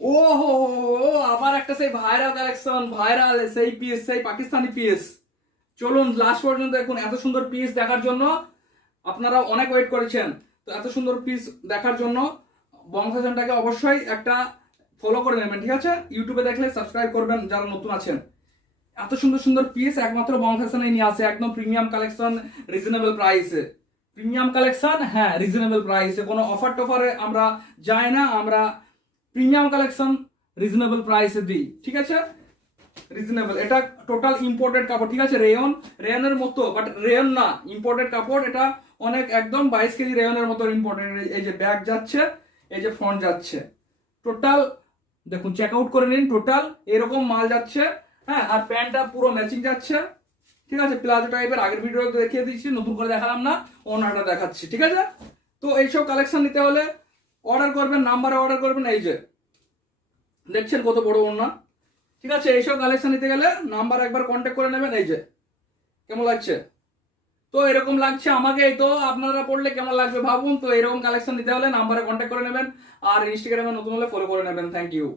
ও হো হো, আবার একটা সেই ভাইরাল কালেকশন, ভাইরাল সেই পিস, সেই পাকিস্তানি পিস। চলুন লাস্ট পর্যন্ত দেখুন। এত সুন্দর পিস দেখার জন্য আপনারা অনেক ওয়েট করেছেন। তো এত সুন্দর পিস দেখার জন্য বং ফ্যাশনটাকে অবশ্যই একটা ফলো করে নেবেন, ঠিক আছে? ইউটিউবে দেখলে সাবস্ক্রাইব করবেন যারা নতুন আছেন। এত সুন্দর সুন্দর পিস একমাত্র বং ফ্যাশনে নিয়ে আসে, একদম প্রিমিয়াম কালেকশন, রিজনেবল প্রাইসে। প্রিমিয়াম কালেকশন, হ্যাঁ রিজনেবল প্রাইসে, কোনো অফার টফারে আমরা যাই না, আমরা প্রিমিয়াম কালেকশন রিজনেবল প্রাইসে দিই, ঠিক আছে? রিজনেবল, এটা টোটাল ইম্পোর্টেড কাপড়, ঠিক আছে? রেয়ন, রেয়নের মতো, বাট রেয়ন না, ইম্পোর্টেড কাপড় এটা। অনেক একদম 22 কেজি রেয়নের মতো ইম্পোর্টেড। এই যে ব্যাক যাচ্ছে, এই যে ফ্রন্ট যাচ্ছে, টোটাল দেখুন, চেক আউট করে নিন। টোটাল এরকম মাল যাচ্ছে, হ্যাঁ। আর প্যান্টটা পুরো ম্যাচিং যাচ্ছে, ঠিক আছে? প্লাজো টাইপের, আগের ভিডিওতে দেখিয়ে দিচ্ছি, নতুন করে দেখালাম না, ওনাটা দেখাচ্ছি, ঠিক আছে? তো এইসব কালেকশন নিতে হলে অর্ডার করবেন, নাম্বারে অর্ডার করবেন। এই যে দেখছেন কত বড় ওড়না, ঠিক আছে? এইসব কালেকশন নিতে গেলে নাম্বার একবার কন্ট্যাক্ট করে নেবেন। এই যে কেমন লাগছে? তো এরকম লাগছে আমাকে, তো আপনারা পড়লে কেমন লাগবে ভাবুন। তো এরকম কালেকশন নিতে হলে নাম্বারে কন্ট্যাক্ট করে নেবেন, আর ইনস্টাগ্রামে নতুন হলে ফলো করে নেবেন। Thank you.